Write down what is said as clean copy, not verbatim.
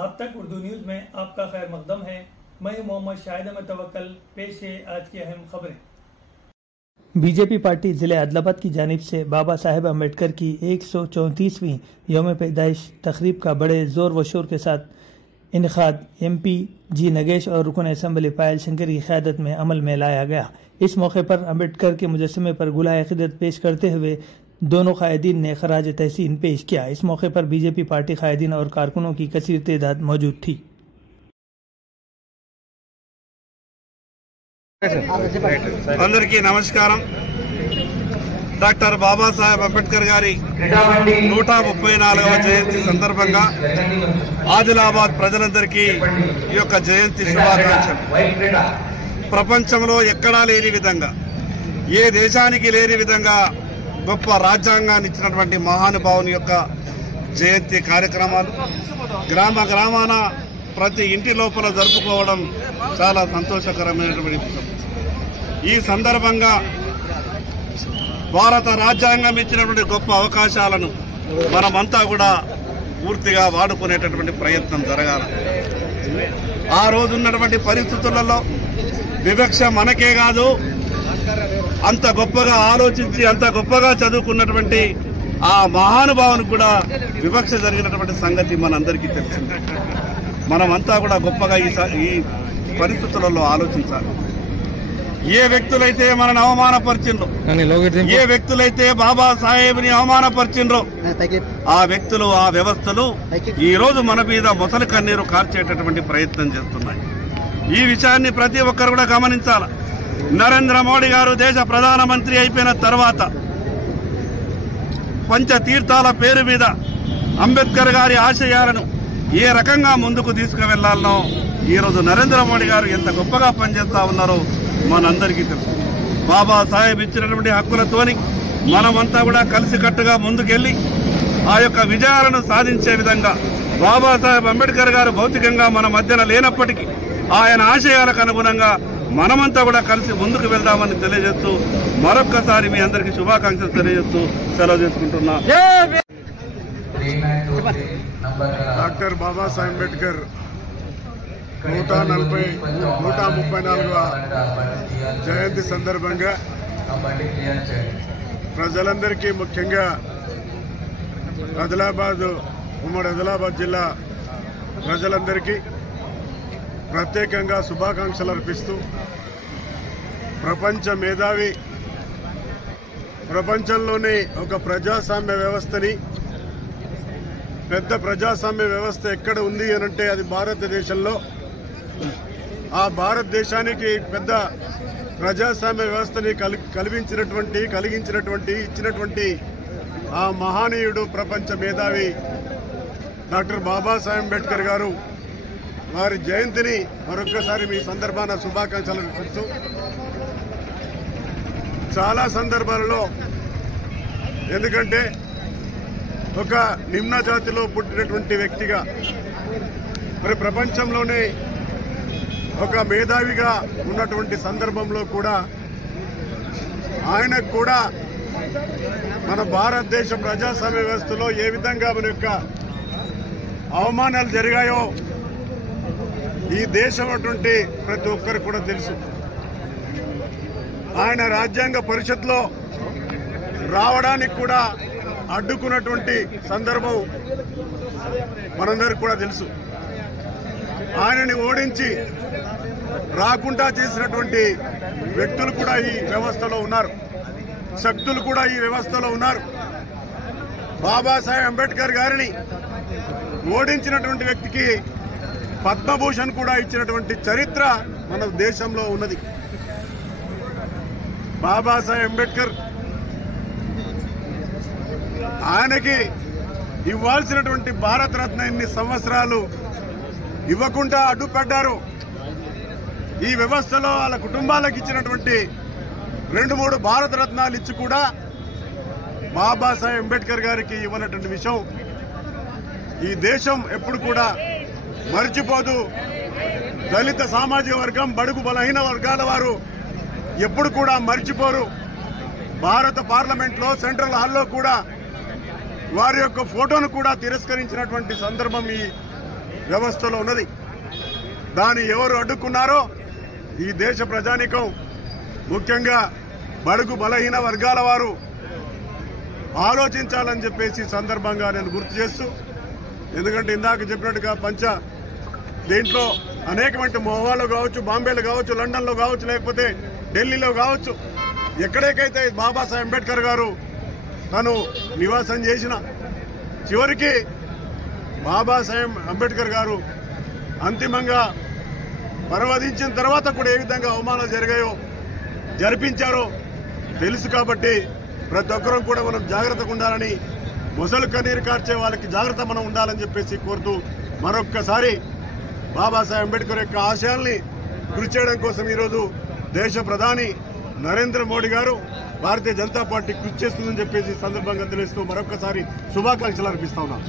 आप तक उर्दू न्यूज में आपका खैर मकदम है। मैं मोहम्मद शाहिद अहमद तवक्कल। पेश है आज की अहम खबरें। बीजेपी पार्टी जिले आदिलाबाद की जानिब से बाबा साहेब अम्बेडकर की 134वीं यौम पैदाइश तकरीब का बड़े जोर व शोर के साथ इनेकाद MP जी नगेश और रुकन असम्बली पायल शंकर की क़यादत में अमल में लाया गया। इस मौके पर अम्बेडकर के मुजस्समे पर गुलाह अक़ीदत पेश करते हुए दोनों कायदीन ने खराज तहसीन पेश किया। इस मौके पर बीजेपी पार्टी कायदीन और कारकुनों की कसीर तादाद मौजूद थी। అందరికీ నమస్కారం। డాక్టర్ బాబాసాహెబ్ అంబేద్కర్ గారి 134వ జయంతి సందర్భంగా ఆదిలాబాద్ ప్రజలందరికీ ఈ యొక్క జయంతి శుభాకాంక్షలు। ప్రపంచంలో ఎక్కడా లేని విధంగా, ఏ దేశానికి లేని విధంగా గొప్ప రాజ్యాంగాన్ని ఇచ్చినటువంటి మహానుభావుని యొక్క జయంతి కార్యక్రమాలు గ్రామ గ్రామాన ప్రతి ఇంటి లోపల జరుపుకోవడం చాలా సంతోషకరమైనటువంటి విషయం। ఈ సందర్భంగా భారత రాజ్యాంగం ఇచ్చినటువంటి గొప్ప అవకాశాలను మనమంతా కూడా పూర్తిగా వాడుకునేటటువంటి ప్రయత్నం జరగాలి। ఆ రోజు ఉన్నటువంటి పరిస్థితులలో వివక్ష మనకే కాదు, అంత గొప్పగా ఆలోచించి అంత గొప్పగా చదువుకున్నటువంటి ఆ మహానుభావునికి కూడా వివక్ష జరిగినటువంటి సంగతి మనందరికీ తెలిసింది। మనమంతా కూడా గొప్పగా ఈ పరిస్థితులలో ఆలోచించాలి। ఏ వ్యక్తులైతే మనను అవమానపరిచిండ్రో, ఏ వ్యక్తులైతే బాబాసాహెబ్ని అవమానపరిచిండ్రో ఆ వ్యక్తులు, ఆ వ్యవస్థలు ఈ రోజు మన మీద మొసలి కన్నీరు కార్చేటటువంటి ప్రయత్నం చేస్తున్నాయి। ఈ విషయాన్ని ప్రతి ఒక్కరు కూడా గమనించాలి। నరేంద్ర మోడీ గారు దేశ ప్రధానమంత్రి అయిపోయిన తర్వాత పంచతీర్థాల పేరు మీద అంబేద్కర్ గారి ఆశయాలను ఏ రకంగా ముందుకు తీసుకువెళ్లాలనో ఈరోజు నరేంద్ర మోడీ గారు ఎంత గొప్పగా పనిచేస్తా ఉన్నారో మనందరికీ తెలుసు। బాబాసాహెబ్ ఇచ్చినటువంటి హక్కులతోని మనమంతా కూడా కలిసికట్టుగా ముందుకెళ్లి ఆ యొక్క విజయాలను సాధించే విధంగా బాబాసాహెబ్ అంబేద్కర్ గారు భౌతికంగా మన మధ్యన లేనప్పటికీ ఆయన ఆశయాలకు అనుగుణంగా మనమంతా కూడా కలిసి ముందుకు వెళ్దామని తెలియజేస్తూ మరొక్కసారి మీ అందరికీ శుభాకాంక్షలు తెలియజేస్తూ సెలవు తీసుకుంటున్నా। డాక్టర్ బాబాసాహెబ్ అంబేద్కర్ 134వ జయంతి సందర్భంగా ప్రజలందరికీ, ముఖ్యంగా ఉమ్మడి ఆదిలాబాద్ జిల్లా ప్రజలందరికీ ప్రత్యేకంగా శుభాకాంక్షలు అర్పిస్తూ, ప్రపంచ మేధావి, ప్రపంచంలోనే ఒక ప్రజాస్వామ్య వ్యవస్థని, పెద్ద ప్రజాస్వామ్య వ్యవస్థ ఎక్కడ ఉంది అనంటే అది భారతదేశంలో। ఆ భారతదేశానికి పెద్ద ప్రజాస్వామ్య వ్యవస్థని ఇచ్చినటువంటి ఆ మహానీయుడు, ప్రపంచ మేధావి డాక్టర్ బాబాసాహెబ్ అంబేద్కర్ గారు వారి జయంతిని మరొకసారి మీ సందర్భాన శుభాకాంక్షలు చెప్తూ, చాలా సందర్భాలలో ఎందుకంటే ఒక నిమ్న జాతిలో పుట్టినటువంటి వ్యక్తిగా మరి ప్రపంచంలోనే ఒక మేధావిగా ఉన్నటువంటి సందర్భంలో కూడా ఆయనకు కూడా మన భారతదేశ ప్రజాస్వామ్య వ్యవస్థలో ఏ విధంగా మన యొక్క అవమానాలు జరిగాయో ఈ దేశం అటువంటి ప్రతి ఒక్కరికి కూడా తెలుసు। ఆయన రాజ్యాంగ పరిషత్లో రావడానికి కూడా అడ్డుకున్నటువంటి సందర్భం మనందరికి కూడా తెలుసు। ఆయనని ఓడించి రాకుండా చేసినటువంటి వ్యక్తులు కూడా ఈ వ్యవస్థలో ఉన్నారు, శక్తులు కూడా ఈ వ్యవస్థలో ఉన్నారు। బాబాసాహెబ్ అంబేద్కర్ గారిని ఓడించినటువంటి వ్యక్తికి పద్మభూషణ్ కూడా ఇచ్చినటువంటి చరిత్ర మన దేశంలో ఉన్నది। బాబాసాహెబ్ అంబేద్కర్ ఆయనకి ఇవ్వాల్సినటువంటి భారతరత్న ఎన్ని సంవత్సరాలు ఇవ్వకుండా అడ్డుపడ్డారు। ఈ వ్యవస్థలో వాళ్ళ కుటుంబాలకు ఇచ్చినటువంటి 2-3 భారతరత్నాలు ఇచ్చి కూడా బాబాసాహెబ్ అంబేద్కర్ గారికి ఇవ్వనటువంటి విషయం ఈ దేశం ఎప్పుడు కూడా మర్చిపోదు। దళిత సామాజిక వర్గం, బడుగు బలహీన వర్గాల వారు ఎప్పుడు కూడా మర్చిపోరు। భారత పార్లమెంట్లో సెంట్రల్ హాల్లో కూడా వారి యొక్క ఫోటోను కూడా తిరస్కరించినటువంటి సందర్భం ఈ వ్యవస్థలో ఉన్నది. దాన్ని ఎవరు అడ్డుకున్నారో ఈ దేశ ప్రజానీకం, ముఖ్యంగా బడుగు బలహీన వర్గాల వారు ఆలోచించాలని చెప్పేసి సందర్భంగా నేను గుర్తు చేస్తూ, ఎందుకంటే ఇందాక చెప్పినట్టుగా దీంట్లో అనేకమైన మోహాలో కావచ్చు, బాంబేలో కావచ్చు, లండన్లో కావచ్చు, లేకపోతే ఢిల్లీలో కావచ్చు, ఎక్కడికైతే బాబాసాహెబ్ అంబేద్కర్ గారు తను నివాసం చేసిన, చివరికి బాబాసాహెబ్ అంబేద్కర్ గారు అంతిమంగా పరవదించిన తర్వాత కూడా ఏ విధంగా అవమానాలు జరిపించారో తెలుసు. కాబట్టి ప్రతి ఒక్కరం కూడా మనం జాగ్రత్తగా ఉండాలని, మొసలు కన్నీరు కార్చే వాళ్ళకి జాగ్రత్త మనం ఉండాలని చెప్పేసి కోరుతూ, మరొక్కసారి బాబాసాహెబ్ అంబేద్కర్ యొక్క ఆశయాల్ని కృషి చేయడం కోసం ఈరోజు దేశ ప్రధాని నరేంద్ర మోడీ గారు భారతీయ జనతా పార్టీ కృషి చేస్తుందని చెప్పేసి సందర్భంగా తెలుస్తూ మరొక్కసారి శుభాకాంక్షలు అర్పిస్తా ఉన్నాం.